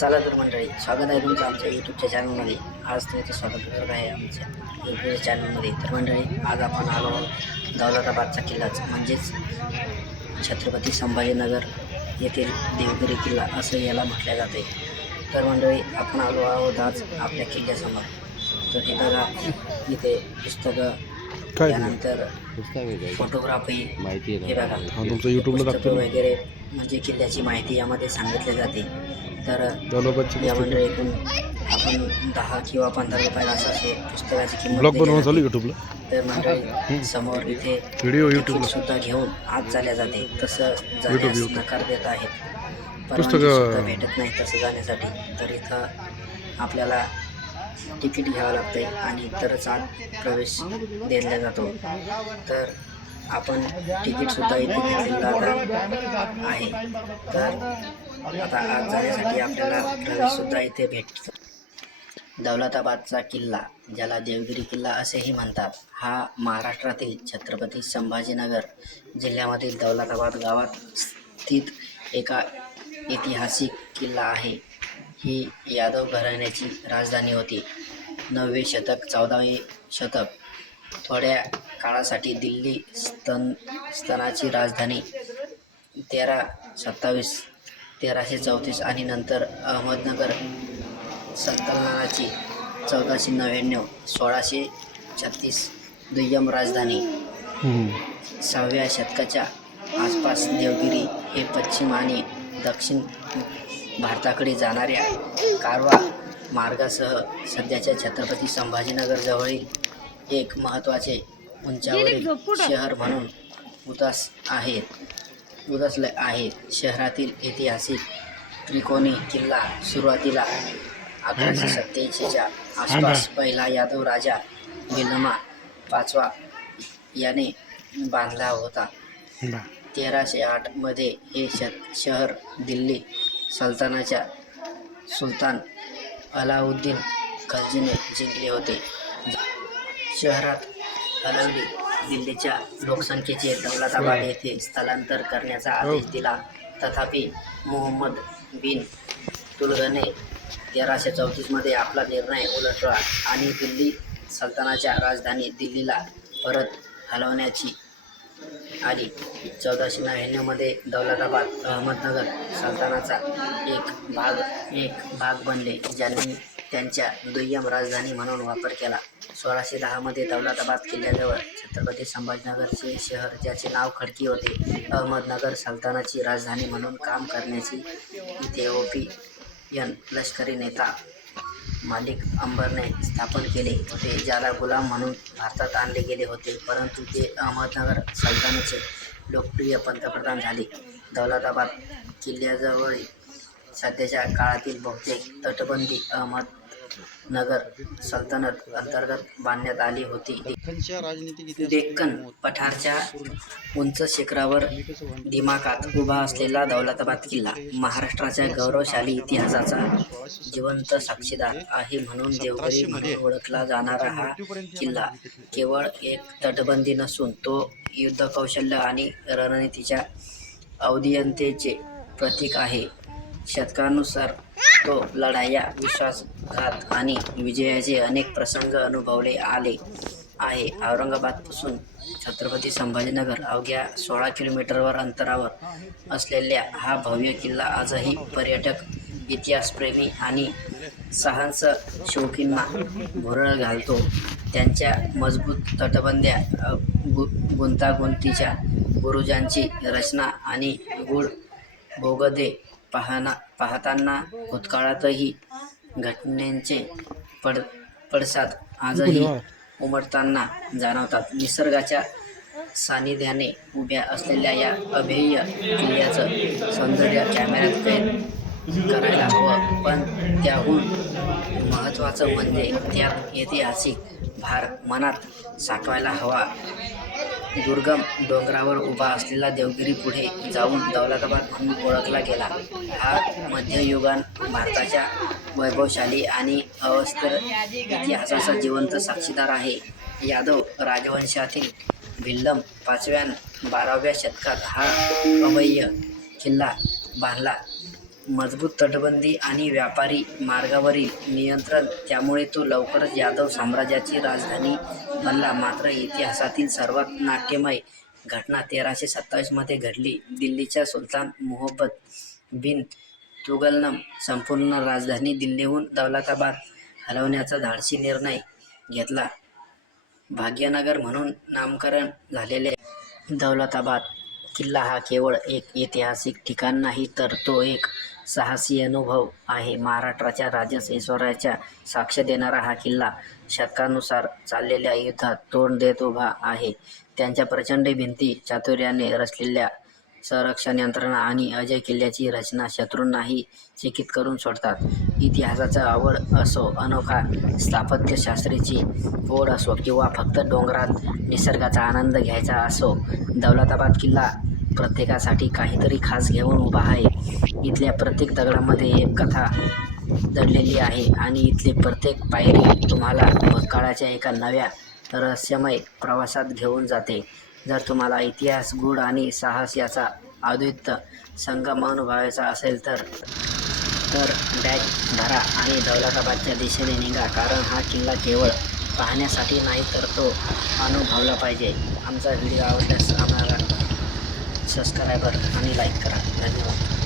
चला तर मंडळी स्वागत आहे तुमचं आमच्या यूट्यूबच्या चॅनलमध्ये आज तुमचं स्वागत करत आहे आमच्या यूट्यूबच्या चॅनलमध्ये तर मंडळी आज आपण आलो आहोत दौलताबादचा किल्लाच म्हणजेच छत्रपती संभाजीनगर येथील देवगिरी किल्ला असं याला म्हटलं जाते. तर मंडळी आपण आलो आहोत आज आपल्या किल्ल्यासमोर. तर हे बघा इथे पुस्तकं काय त्यानंतर फोटोग्राफी. माहिती आहे हे? बघा. तुमचं युट्यूबला. वगैरे म्हणजे किल्ल्याची माहिती यामध्ये सांगितली जाते. तर दौलताबादची या पुस्तकं. मंडळीतून आपण दहा किंवा पंधरा रुपयाला असं हे पुस्तकाची किंमत ब्लॉग जाते. चालू युट्यूबला तर मंडळी समोर इथे व्हिडिओ तिकीट युट्यूबला सुद्धा घेऊन आत चालल्या जाते. तसं जाण्यास. नकार देत आहेत. पुस्तकं- भेटत नाही तसं जाण्यासाठी. तर इथं आपल्याला तिकीट घ्यावं लागते आणि तरच आत प्रवेश दिला जातो. तर आपण तिकीट सुद्धा इथे घेतलेलं आहे. तर आता आत जाण्यासाठी आपल्याला प्रवेश सुद्धा इथे भेटतो. दौलताबादचा किल्ला ज्याला देवगिरी किल्ला असेही म्हणतात हा महाराष्ट्रातील छत्रपती संभाजीनगर जिल्ह्यामधील दौलताबाद गावात स्थित एका ऐतिहासिक किल्ला आहे. ही यादव घराण्याची राजधानी होती नववे शतक चौदावे शतक थोड्या काळासाठी दिल्ली स्तन स्तनाची राजधानी तेरा सत्तावीस तेराशे चौतीस आणि नंतर अहमदनगर सल्तनताची चौदाशे नव्याण्णव सोळाशे छत्तीस दुय्यम राजधानी. सहाव्या शतकाच्या आसपास देवगिरी हे पश्चिम आणि दक्षिण भारताकडे जाणाऱ्या कारवा मार्गासह सध्याच्या छत्रपती संभाजीनगर जवळील एक महत्त्वाचे उंचावरील शहर म्हणून उदास आहेत उदासले आहे. शहरातील ऐतिहासिक त्रिकोणी किल्ला सुरुवातीला अकराशे सत्याऐंशीच्या आसपास पहिला यादव राजा बिलमा पाचवा याने बांधला होता. तेराशे आठमध्ये हे श शहर दिल्ली सल्तानाच्या सुलतान अलाउद्दीन खलजीने जिंकले होते. शहरात हलवली दिल्लीच्या लोकसंख्येचे दौलताबाद येथे स्थलांतर करण्याचा आदेश दिला. तथापि मोहम्मद बिन तुलगने तेराशे चौतीसमध्ये आपला निर्णय उलटला आणि दिल्ली सल्तनाच्या राजधानी दिल्लीला परत हलवण्याची आली चौदाशे नव्याण्णवमध्ये दौलताबाद अहमदनगर सल्तानाचा एक भाग एक भाग बनले ज्यांनी त्यांच्या दुय्यम राजधानी म्हणून वापर केला. सोळाशे दहामध्ये दौलताबाद किल्ल्याजवळ छत्रपती संभाजीनगरचे शहर ज्याचे नाव खडकी होते अहमदनगर सल्तानाची राजधानी म्हणून काम करण्याची इथिओपियन लष्करी नेता मालिक अंबरने स्थापन केले होते ज्याला गुलाम म्हणून भारतात आणले गेले होते. परंतु ते अहमदनगर सल्तनतचे लोकप्रिय पंतप्रधान झाले. दौलताबाद किल्ल्याजवळ सध्याच्या काळातील बहुतेक तटबंदी अहमद अहमदनगर सल्तनत अंतर्गत बांधण्यात आली होती. डेक्कन पठारच्या उंच शिखरावर दिमाखात उभा असलेला दौलताबाद किल्ला महाराष्ट्राच्या गौरवशाली इतिहासाचा जिवंत साक्षीदार आहे म्हणून देवगिरी म्हणून ओळखला जाणारा हा किल्ला केवळ एक तटबंदी नसून तो युद्धकौशल्य आणि रणनीतीच्या अवधियंतेचे प्रतीक आहे. शतकानुसार तो लढाया विश्वासघात आणि विजयाचे अनेक प्रसंग अनुभवले आले आहे. औरंगाबादपासून छत्रपती संभाजीनगर अवघ्या सोळा किलोमीटरवर अंतरावर असलेल्या हा भव्य किल्ला आजही पर्यटक इतिहासप्रेमी आणि साहस शौकींना भुरळ घालतो. त्यांच्या मजबूत तटबंद्या गु गुंतागुंतीच्या बुरुजांची रचना आणि गूढ बोगदे पाहना पाहताना भूतकाळातही घटनेचे पड पडसाद आजही उमटताना जाणवतात. निसर्गाच्या सानिध्याने उभ्या असलेल्या या अभेय किल्ल्याचं सौंदर्य कॅमेऱ्यात कैद करायला हवं. पण त्याहून महत्त्वाचं म्हणजे त्यात ऐतिहासिक भार मनात साठवायला हवा. दुर्गम डोंगरावर उभा असलेला देवगिरी पुढे जाऊन दौलताबाद म्हणून ओळखला गेला. हा मध्ययुगान भारताच्या वैभवशाली आणि अवस्थर इतिहासाचा जिवंत साक्षीदार आहे. यादव राजवंशातील भिल्लम पाचव्या बाराव्या शतकात हा अभय्य किल्ला बांधला. मजबूत तटबंदी आणि व्यापारी मार्गावरील नियंत्रण त्यामुळे तो लवकरच यादव साम्राज्याची राजधानी बनला. मात्र इतिहासातील सर्वात नाट्यमय घटना तेराशे सत्तावीसमध्ये घडली. दिल्लीच्या सुलतान मोहब्बत बिन तुगलनम संपूर्ण राजधानी दिल्लीहून दौलताबाद हलवण्याचा धाडसी निर्णय घेतला. भाग्यनगर म्हणून नामकरण झालेले दौलताबाद किल्ला हा केवळ एक ऐतिहासिक ठिकाण नाही तर तो एक साहसी अनुभव आहे. महाराष्ट्राच्या राजसेश्वराच्या साक्ष देणारा हा किल्ला शतकानुसार चाललेल्या युद्धात तोंड देत उभा आहे. त्यांच्या प्रचंड भिंती चातुर्याने रचलेल्या संरक्षण यंत्रणा आणि अजय किल्ल्याची रचना शत्रूंनाही चकित करून सोडतात. इतिहासाचा आवड असो अनोखा स्थापत्यशास्त्रीची ओढ असो किंवा फक्त डोंगरात निसर्गाचा आनंद घ्यायचा असो दौलताबाद किल्ला प्रत्येकासाठी काहीतरी खास घेऊन उभा आहे. इथल्या प्रत्येक दगडामध्ये एक कथा दडलेली आहे आणि इथली प्रत्येक पायरी तुम्हाला भूतकाळाच्या एका नव्या रहस्यमय प्रवासात घेऊन जाते. जर तुम्हाला इतिहास गूढ आणि साहस याचा अद्वैत संगम अनुभवायचा असेल तर तर बॅग धरा आणि दौलताबादच्या दिशेने निघा कारण हा किल्ला केवळ पाहण्यासाठी नाही तर तो अनुभवला पाहिजे. आमचा व्हिडिओ आवडल्यास सबस्क्रायबर आणि लाईक करा. धन्यवाद.